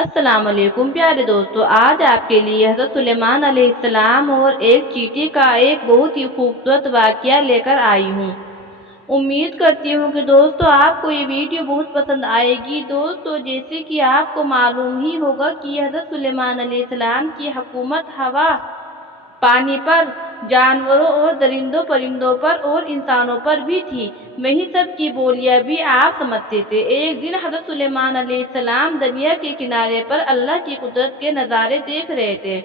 السلام علیکم پیارے دوستو، آج آپ کے لیے حضرت سلیمان علیہ السلام اور ایک چیٹی کا ایک بہت ہی خوبصورت واقعہ لے کر آئی ہوں۔ امید کرتی ہوں کہ دوستو آپ کو یہ ویڈیو بہت پسند آئے گی۔ دوستو جیسے کہ آپ کو معلوم ہی ہوگا کہ حضرت سلیمان علیہ السلام کی حکومت ہوا، پانی پر، جانوروں اور درندوں پرندوں پر اور انسانوں پر بھی تھی، وہیں سب کی بولیاں بھی آپ سمجھتے تھے۔ ایک دن حضرت سلیمان علیہ السلام دریا کے کنارے پر اللہ کی قدرت کے نظارے دیکھ رہے تھے،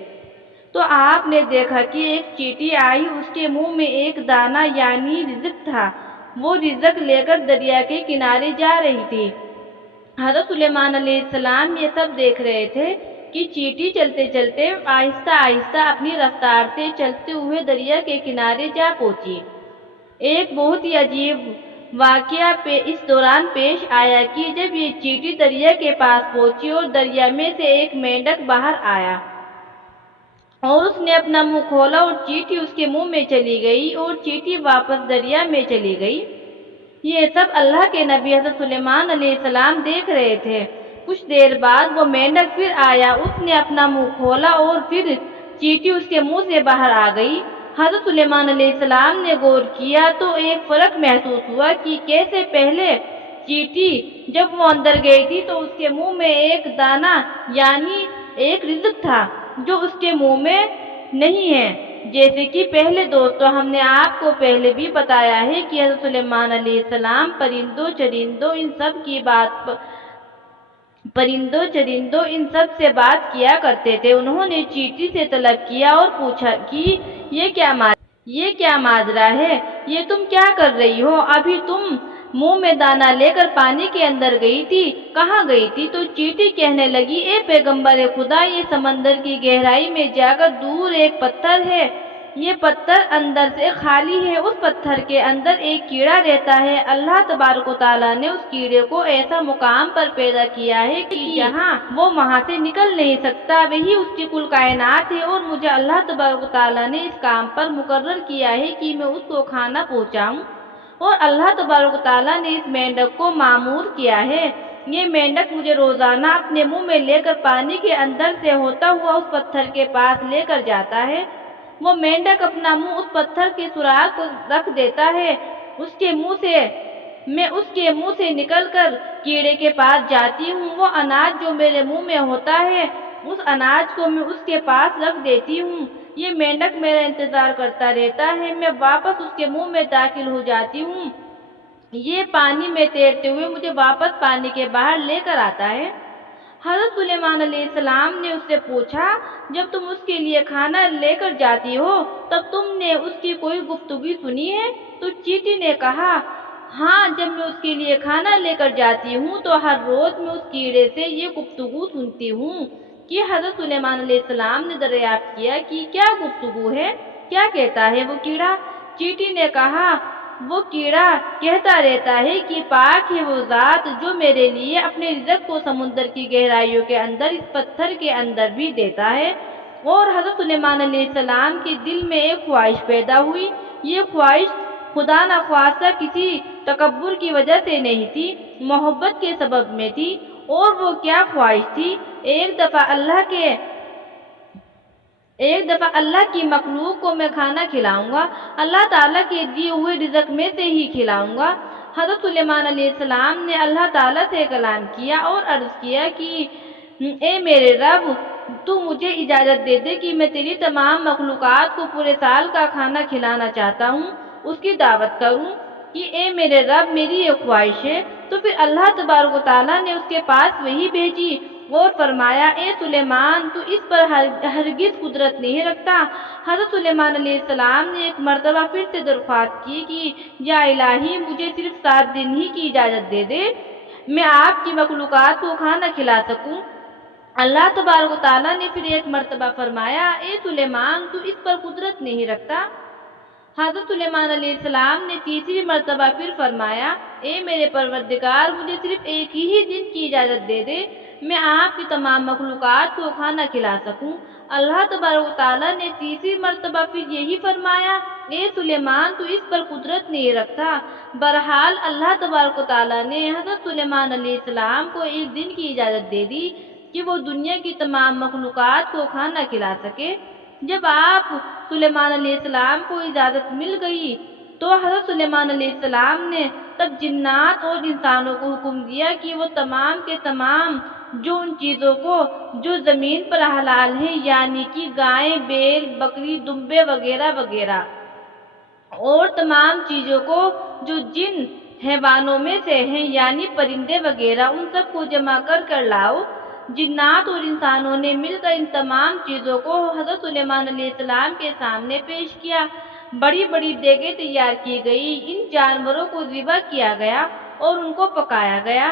تو آپ نے دیکھا کہ ایک چیٹی آئی، اس کے منہ میں ایک دانہ یعنی رزق تھا، وہ رزق لے کر دریا کے کنارے جا رہی تھی۔ حضرت سلیمان علیہ السلام یہ سب دیکھ رہے تھے کہ چیٹی چلتے چلتے آہستہ آہستہ اپنی رفتار سے چلتے ہوئے دریا کے کنارے جا پہنچی۔ ایک بہت ہی عجیب واقعہ اس دوران پیش آیا کہ جب یہ چیٹی دریا کے پاس پہنچی اور دریا میں سے ایک مینڈک باہر آیا اور اس نے اپنا منہ کھولا اور چیٹی اس کے منہ میں چلی گئی اور چیٹی واپس دریا میں چلی گئی۔ یہ سب اللہ کے نبی حضرت سلیمان علیہ السلام دیکھ رہے تھے۔ کچھ دیر بعد وہ مینڈک پھر آیا، اس نے اپنا منہ کھولا اور پھر چیٹی اس کے منہ سے باہر آ گئی۔ حضرت سلیمان علیہ السلام نے غور کیا تو ایک فرق محسوس ہوا کہ کیسے پہلے چیٹی جب وہ اندر گئی تھی تو اس کے منہ میں ایک دانہ یعنی ایک رزق تھا جو اس کے منہ میں نہیں ہے۔ جیسے کہ پہلے دوستو ہم نے آپ کو پہلے بھی بتایا ہے کہ حضرت سلیمان علیہ السلام پرندوں چرندوں ان سب سے بات کیا کرتے تھے۔ انہوں نے چیٹی سے طلب کیا اور پوچھا کہ یہ کیا ماجرا ہے، یہ تم کیا کر رہی ہو؟ ابھی تم منہ میں دانہ لے کر پانی کے اندر گئی تھی، کہاں گئی تھی؟ تو چیٹی کہنے لگی، اے پیغمبر خدا، یہ سمندر کی گہرائی میں جا کر دور ایک پتھر ہے، یہ پتھر اندر سے خالی ہے، اس پتھر کے اندر ایک کیڑا رہتا ہے۔ اللہ تبارک و تعالیٰ نے اس کیڑے کو ایسا مقام پر پیدا کیا ہے کہ جہاں وہ وہاں سے نکل نہیں سکتا، وہی اس کی کل کائنات ہے، اور مجھے اللہ تبارک و تعالیٰ نے اس کام پر مقرر کیا ہے کہ میں اس کو کھانا پہنچاؤں، اور اللہ تبارک و تعالیٰ نے اس مینڈک کو مامور کیا ہے۔ یہ مینڈک مجھے روزانہ اپنے منہ میں لے کر پانی کے اندر سے ہوتا ہوا اس پتھر کے پاس لے کر جاتا ہے۔ وہ مینڈک اپنا منہ اس پتھر کے سوراخ پر رکھ دیتا ہے، میں اس کے منہ سے نکل کر کیڑے کے پاس جاتی ہوں، وہ اناج جو میرے منہ میں ہوتا ہے اس اناج کو میں اس کے پاس رکھ دیتی ہوں۔ یہ مینڈک میرا انتظار کرتا رہتا ہے، میں واپس اس کے منہ میں داخل ہو جاتی ہوں، یہ پانی میں تیرتے ہوئے مجھے واپس پانی کے باہر لے کر آتا ہے۔ حضرت سلیمان علیہ السلام نے اس سے پوچھا، جب تم اس کے لیے کھانا لے کر جاتی ہو تب تم نے اس کی کوئی گفتگو سنی ہے؟ تو چیٹی نے کہا، ہاں، جب میں اس کے لیے کھانا لے کر جاتی ہوں تو ہر روز میں اس کیڑے سے یہ گفتگو سنتی ہوں کہ حضرت سلیمان علیہ السلام نے دریافت کیا کہ کیا گفتگو ہے، کیا کہتا ہے وہ کیڑا؟ چیٹی نے کہا، وہ کیڑا کہتا رہتا ہے کہ پاک ہے وہ ذات جو میرے لیے اپنے رزق کو سمندر کی گہرائیوں کے اندر اس پتھر کے اندر بھی دیتا ہے۔ اور حضرت سلیمان علیہ السلام کے دل میں ایک خواہش پیدا ہوئی۔ یہ خواہش خدا نخواستہ کسی تکبر کی وجہ سے نہیں تھی، محبت کے سبب میں تھی۔ اور وہ کیا خواہش تھی؟ ایک دفعہ اللہ کی مخلوق کو میں کھانا کھلاؤں گا، اللہ تعالیٰ کے دیے ہوئے رزق میں سے ہی کھلاؤں گا۔ حضرت سلیمان علیہ السلام نے اللہ تعالیٰ سے کلام کیا اور عرض کیا کہ اے میرے رب، تو مجھے اجازت دے دے کہ میں تیری تمام مخلوقات کو پورے سال کا کھانا کھلانا چاہتا ہوں، اس کی دعوت کروں کہ اے میرے رب، میری یہ خواہش ہے۔ تو پھر اللہ تبارک و تعالیٰ نے اس کے پاس وحی بھیجی اور فرمایا، اے سلیمان، تو اس پر ہرگز قدرت نہیں رکھتا۔ حضرت سلیمان علیہ السلام نے ایک مرتبہ پھر سے درخواست کی کہ یا الہی، مجھے صرف 7 دن ہی کی اجازت دے دے، میں آپ کی مخلوقات کو کھانا کھلا سکوں۔ اللہ تبارک و تعالیٰ نے پھر ایک مرتبہ فرمایا، اے سلیمان، تو اس پر قدرت نہیں رکھتا۔ حضرت سلیمان علیہ السلام نے تیسری مرتبہ پھر فرمایا، اے میرے پروردگار، مجھے صرف ایک ہی دن کی اجازت دے دے، میں آپ کی تمام مخلوقات کو کھانا کھلا سکوں۔ اللہ تبارک و تعالیٰ نے تیسری مرتبہ پھر یہی فرمایا، اے سلیمان، تو اس پر قدرت نہیں رکھتا۔ بہرحال اللہ تبارک و تعالیٰ نے حضرت سلیمان علیہ السلام کو ایک دن کی اجازت دے دی کہ وہ دنیا کی تمام مخلوقات کو کھانا کھلا سکے۔ جب آپ سلیمان علیہ السلام کو اجازت مل گئی تو حضرت سلیمان علیہ السلام نے تب جنات اور انسانوں کو حکم دیا کہ وہ تمام کے تمام جو ان چیزوں کو جو زمین پر حلال ہیں، یعنی کہ گائے، بیل، بکری، دمبے وغیرہ وغیرہ، اور تمام چیزوں کو جو جن حیوانوں میں سے ہیں، یعنی پرندے وغیرہ، ان سب کو جمع کر لاؤ۔ جنات اور انسانوں نے مل کر ان تمام چیزوں کو حضرت سلیمان علیہ السلام کے سامنے پیش کیا۔ بڑی بڑی دیگیں تیار کی گئی، ان جانوروں کو ذبح کیا گیا اور ان کو پکایا گیا۔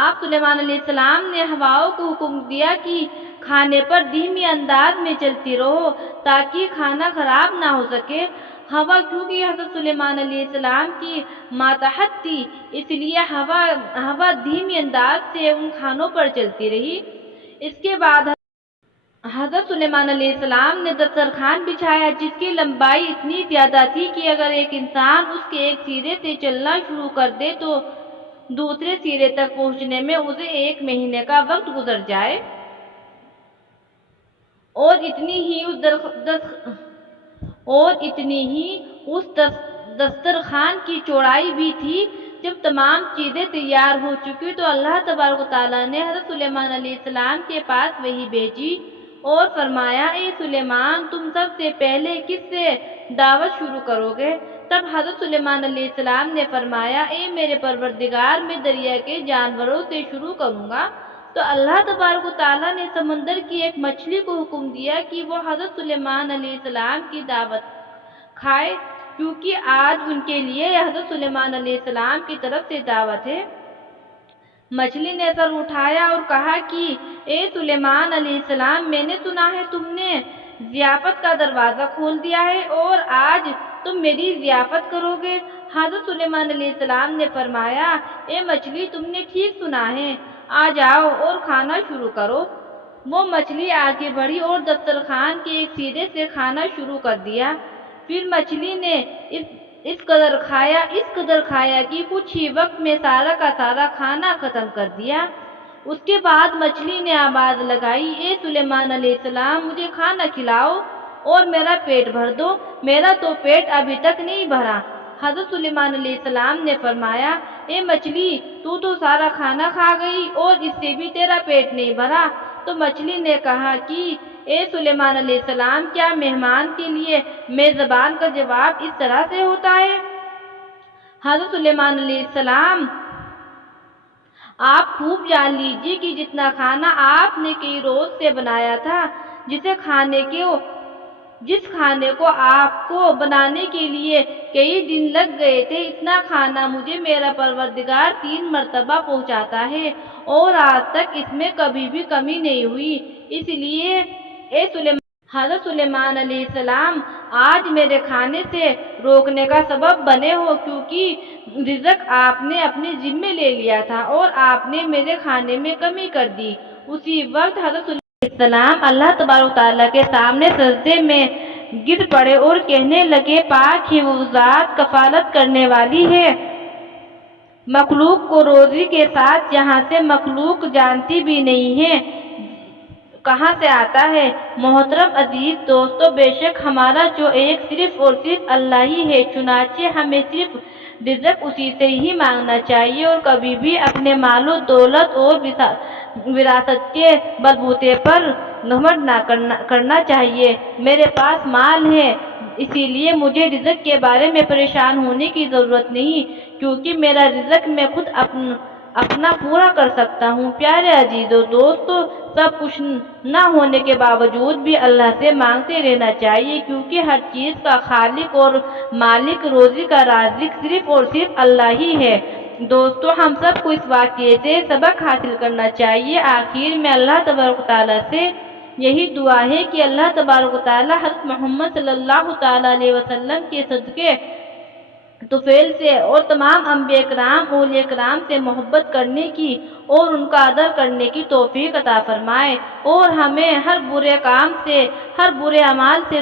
آپ سلیمان علیہ السلام نے ہواؤں کو حکم دیا کہ کھانے پر دھیمی انداز میں چلتی رہو تاکہ کھانا خراب نہ ہو سکے۔ ہوا کیونکہ حضرت سلیمان علیہ السلام کی ماتحت تھی، اس لیے ہوا دھیمی انداز سے ان کھانوں پر چلتی رہی۔ اس کے بعد حضرت سلیمان علیہ السلام نے دسترخوان بچھایا جس کی لمبائی اتنی زیادہ تھی کہ اگر ایک انسان اس کے ایک سرے سے چلنا شروع کر دے تو دوسرے سرے تک پہنچنے میں اسے 1 مہینے کا وقت گزر جائے، اور اتنی ہی اس دسترخوان کی چوڑائی بھی تھی۔ جب تمام چیزیں تیار ہو چکی تو اللہ تبارک و تعالیٰ نے حضرت سلیمان علیہ السلام کے پاس وحی بھیجی اور فرمایا، اے سلیمان، تم سب سے پہلے کس سے دعوت شروع کرو گے؟ تب حضرت سلیمان علیہ السلام نے فرمایا، اے میرے پروردگار، میں دریا کے جانوروں سے شروع کروں گا۔ تو اللہ تبارک و تعالیٰ نے سمندر کی ایک مچھلی کو حکم دیا کہ وہ حضرت سلیمان علیہ السلام کی دعوت کھائے، کیونکہ آج ان کے لیے حضرت سلیمان علیہ السلام کی طرف سے دعوت ہے۔ مچھلی نے سر اٹھایا اور کہا کہ اے سلیمان علیہ السلام، میں نے سنا ہے تم نے ضیافت کا دروازہ کھول دیا ہے اور آج تم میری ضیافت کرو گے۔ حضرت سلیمان علیہ السلام نے فرمایا، اے مچھلی، تم نے ٹھیک سنا ہے، آ جاؤ اور کھانا شروع کرو۔ وہ مچھلی آگے بڑھی اور دسترخوان کے ایک سرے سے کھانا شروع کر دیا۔ پھر مچھلی نے اس قدر کھایا کہ کچھ ہی وقت میں سارا کا سارا کھانا ختم کر دیا۔ اس کے بعد مچھلی نے آواز لگائی، اے سلیمان علیہ السلام، مجھے کھانا کھلاؤ اور میرا پیٹ بھر دو، میرا تو پیٹ ابھی تک نہیں بھرا۔ حضرت سلیمان علیہ السلام نے فرمایا، اے مچھلی، تو سارا کھانا کھا گئی اور اس سے بھی تیرا پیٹ نہیں بھرا۔ تو مچھلی نے کہا کہ اے سلیمان علیہ السلام، کیا مہمان کے لیے میزبان کا جواب اس طرح سے ہوتا ہے؟ حضرت سلیمان علیہ السلام، آپ خوب جان لیجیے کہ جتنا کھانا آپ نے کئی روز سے بنایا تھا، جس کھانے کو آپ کو بنانے کے لیے کئی دن لگ گئے تھے، اتنا کھانا مجھے میرا پروردگار 3 مرتبہ پہنچاتا ہے اور آج تک اس میں کبھی بھی کمی نہیں ہوئی۔ اس لیے حضرت سلیمان علیہ السلام، آج میرے کھانے سے روکنے کا سبب بنے ہو، کیونکہ رزق آپ نے اپنے ذمے لے لیا تھا اور آپ نے میرے کھانے میں کمی کر دی۔ اسی وقت حضرت سلیمان علیہ السلام اللہ تبارک و تعالیٰ کے سامنے سجدے میں گر پڑے اور کہنے لگے، پاک ہے وہ ذات کفالت کرنے والی ہے مخلوق کو روزی کے ساتھ، جہاں سے مخلوق جانتی بھی نہیں ہے کہاں سے آتا ہے۔ محترم عزیز دوستو، بے شک ہمارا جو ایک صرف اور صرف اللہ ہی ہے، چنانچہ ہمیں صرف رزق اسی سے ہی مانگنا چاہیے اور کبھی بھی اپنے مال و دولت اور وراثت کے بلبوتے پر گھمنڈ نہ کرنا چاہیے۔ میرے پاس مال ہے، اسی لیے مجھے رزق کے بارے میں پریشان ہونے کی ضرورت نہیں، کیونکہ میرا رزق میں خود اپنا پورا کر سکتا ہوں۔ پیارے عزیزو دوستو، سب کچھ نہ ہونے کے باوجود بھی اللہ سے مانگتے رہنا چاہیے، کیونکہ ہر چیز کا خالق اور مالک، روزی کا رازق صرف اور صرف اللہ ہی ہے۔ دوستو، ہم سب کو اس واقعے سے سبق حاصل کرنا چاہیے۔ آخر میں اللہ تبارک و تعالیٰ سے یہی دعا ہے کہ اللہ تبارک و تعالیٰ حضرت محمد صلی اللہ تعالیٰ علیہ وسلم کے صدقے طفیل سے اور تمام انبیاء کرام، اولیاء کرام سے محبت کرنے کی اور ان کا ادب کرنے کی توفیق عطا فرمائے، اور ہمیں ہر برے کام سے، ہر برے اعمال سے